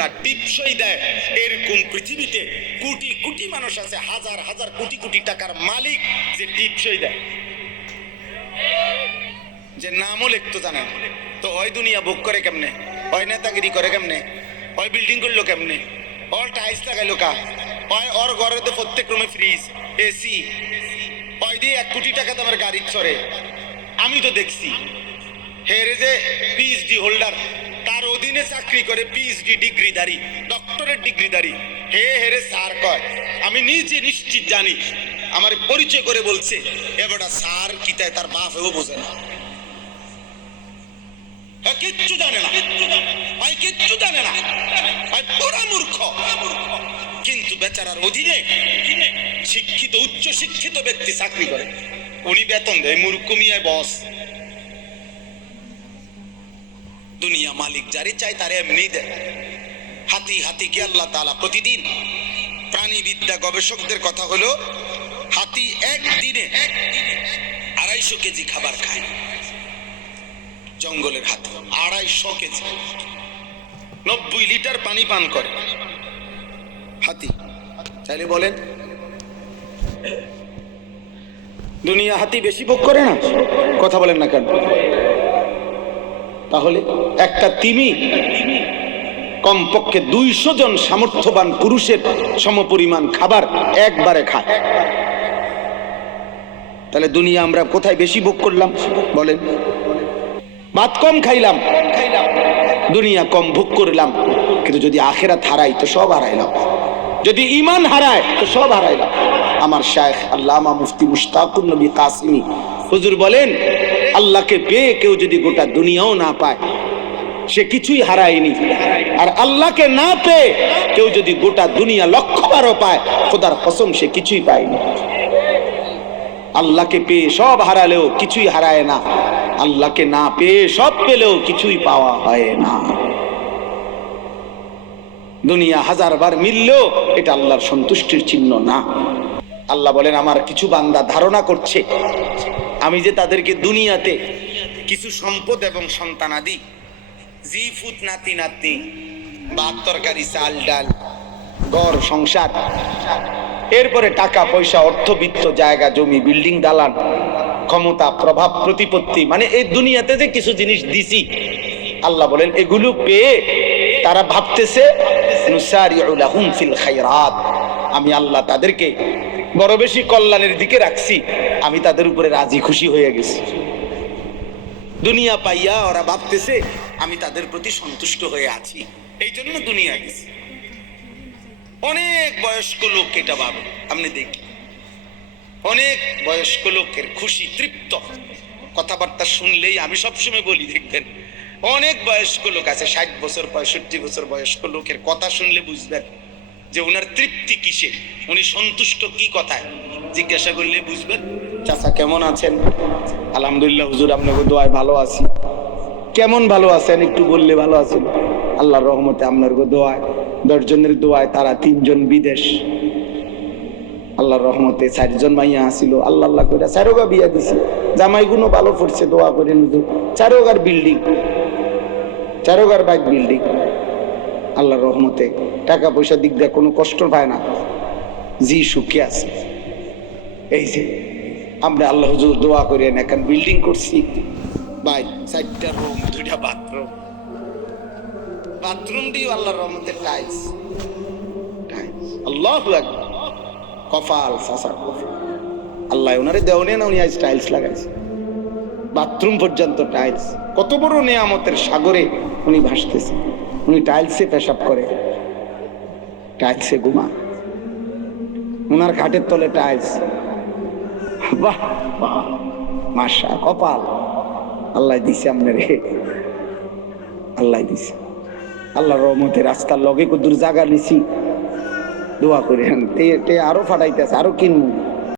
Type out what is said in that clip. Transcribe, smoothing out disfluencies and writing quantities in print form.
না টিপসই দেয়, এরকম পৃথিবীতে কোটি কোটি মানুষ আছে, হাজার হাজার কোটি কোটি টাকার মালিক যে টিপসই দেয়, যে নামও লিখতে জানে না। তো ওই দুনিয়া ভোগ করে কেমনে, ওই নেতাগিরি করে কেমনে, ওই বিল্ডিং করলো কেমনে, ওর টাইলস লাগাইলো কা, ওর ঘরে তো প্রত্যেক রুমে ফ্রিজ এসি, ওই দিয়ে 1 কোটি টাকা দামের গাড়ি চড়ে। আমি তো দেখছি হেরে যে পিএইচডি হোল্ডার, তার অধীনে চাকরি করে পিএইচডি ডিগ্রিধারী, ডক্টরেট ডিগ্রিধারী, হেরে স্যার কয়। আমি নিজে নিশ্চিত জানি, আমার পরিচয় করে বলছে এবারটা স্যার কি তাই তার বাপ এও বোঝে না, কিচ্ছু জানে না, কিচ্ছু জানে না, পুরা মূর্খ। কিন্তু বেচারার অধীনে শিক্ষিত উচ্চ শিক্ষিত ব্যক্তি চাকরি করে, উনি বেতন দেয়, মূর্খ মিয়া বস। দুনিয়া মালিক যারে চাই তারে এমনি দেয়। হাতি হাতিকে আল্লাহ তাআলা প্রতিদিন, প্রাণীবিদ্যা গবেষকদের কথা হলো হাতি একদিনে 250 কেজি খাবার খায়। জঙ্গলের হাতি 250 কেজি, 90 লিটার পানি পান করে হাতি। চাইলে বলেন দুনিয়া হাতি বেশি ভোগ করে না? কথা বলেন না কেন? তাহলে একটা তিমি কমপক্ষে 200 জন সামর্থ্যবান পুরুষের সমপরিমাণ খাবার একবারে খায়। তাহলে দুনিয়া আমরা কোথায় বেশি ভোগ করলাম বলেন? ভাত কম খাইলাম, দুনিয়া কম ভোগ করলাম, কিন্তু যদি আখিরাত হারাই তো সব হারাইলাম, যদি ঈমান হারায় তো সব হারাইলাম। আমার শায়েখ আল্লামা মুফতি মুশতাকুর নবী কাসিমি হুজুর বলেন, আল্লাহকে পেয়ে কেউ যদি গোটা দুনিয়াও না পায় সে কিছুই হারায়নি, আর আল্লাহকে না পেয়ে কেউ যদি গোটা দুনিয়া 1,00,000 পায়, খোদার কসম সে কিছুই পায়নি। আল্লাহকে পেয়ে সব হারালেও কিছুই হারায় না, আল্লাহকে না পেয়ে সব পেলেও কিছুই পাওয়া হয় না। দুনিয়া 1000 বার মিললেও এটা আল্লাহর সন্তুষ্টির চিহ্ন না। আল্লাহ বলেন, আমার কিছু বান্দা ধারণা করছে আমি যে তাদেরকে দুনিয়াতে কিছু সম্পদ এবং সন্তানাদি, জি ফুট নাতি নাতনি, ভাত তরকারি চাল ডাল, ঘর সংসার, এরপরে টাকা পয়সা, অর্থবিত্ত, জায়গা জমি, বিল্ডিং দালান, ক্ষমতা, প্রভাব, প্রতিপত্তি, মানে এই দুনিয়াতে যে কিছু জিনিস দিছি, আল্লাহ বলেন এগুলো পেয়ে তারা ভাবতেছে নুসারিউ লাহুম ফিল খায়রাত, আমি আল্লাহ তাদেরকে বড় বেশি কল্যাণের দিকে রাখছি, আমি তাদের উপরে রাজি খুশি হয়ে গেছি। দুনিয়া পাইয়া ওরা ভাবতেছে আমি তাদের প্রতি সন্তুষ্ট হয়ে আছি, এই জন্য দুনিয়া গেছি। অনেক বয়স্ক লোক এটা ভাবে, আপনি দেখি অনেক বয়স্ক লোকের খুশি তৃপ্ত কথাবার্তা শুনলেই, আমি সবসময় বলি দেখবেন অনেক বয়স্ক লোক আছে 60 বছর 65 বছর বয়স্ক লোকের কথা শুনলে বুঝবেন যে ওনার তৃপ্তি কিসে, উনি সন্তুষ্ট কি কথায়। জিজ্ঞাসা করলে বুঝবেন, চাচা কেমন আছেন? আলহামদুলিল্লাহ হুজুর আপনাকে দোয়ায় ভালো আছি। কেমন ভালো আছেন একটু বললে ভালো আছেন? আল্লাহর রহমতে আপনার দোয়ায়, 10 জনের দোয়ায় তারা 3 জন বিদেশ, আল্লাহর রহমতে 4 জন মাইয়া আসিল, আল্লাহ আল্লাহ করে 4গা বিয়া দিছে, জামাইগুলো ভালো পড়ছে, দোয়া করেন হুজুর। 4গার বিল্ডিং, 4গার বাইক বিল্ডিং, আল্লাহর রহমতে টাকা পয়সা দিক দিয়ে কোনো কষ্ট পায় না, জি সুখে আছে। এই যে আমরা আল্লাহ হুজুর দোয়া করেন, এখন বিল্ডিং করছি ভাই, 4টা রুম, 2টা বাথরুম, বাথরুম দিও আল্লাহর রহমতে টাইলস, আল্লাহু আকবার, কপাল সাসা কপাল, আল্লাহ ওনারে দেওনে না, উনি আজ টাইলস লাগাইছে, বাথরুম পর্যন্ত টাইলস। কত বড় নেয়ামতের সাগরে উনি ভাসতেছে। উনি টাইলসে পেশাব করে, টাইলসে ঘুমায়, ওনার খাটের তলে টাইলস। বাহ বাহ, মাশা, কপাল আল্লাহ দিছে আপনারে, আল্লাহ দিছে। আল্লাহর রহমতে রাস্তার লগে কত দূর জায়গা নিছি, দোয়া করে আরো ফাটাইতেছে, আরো কিনবো।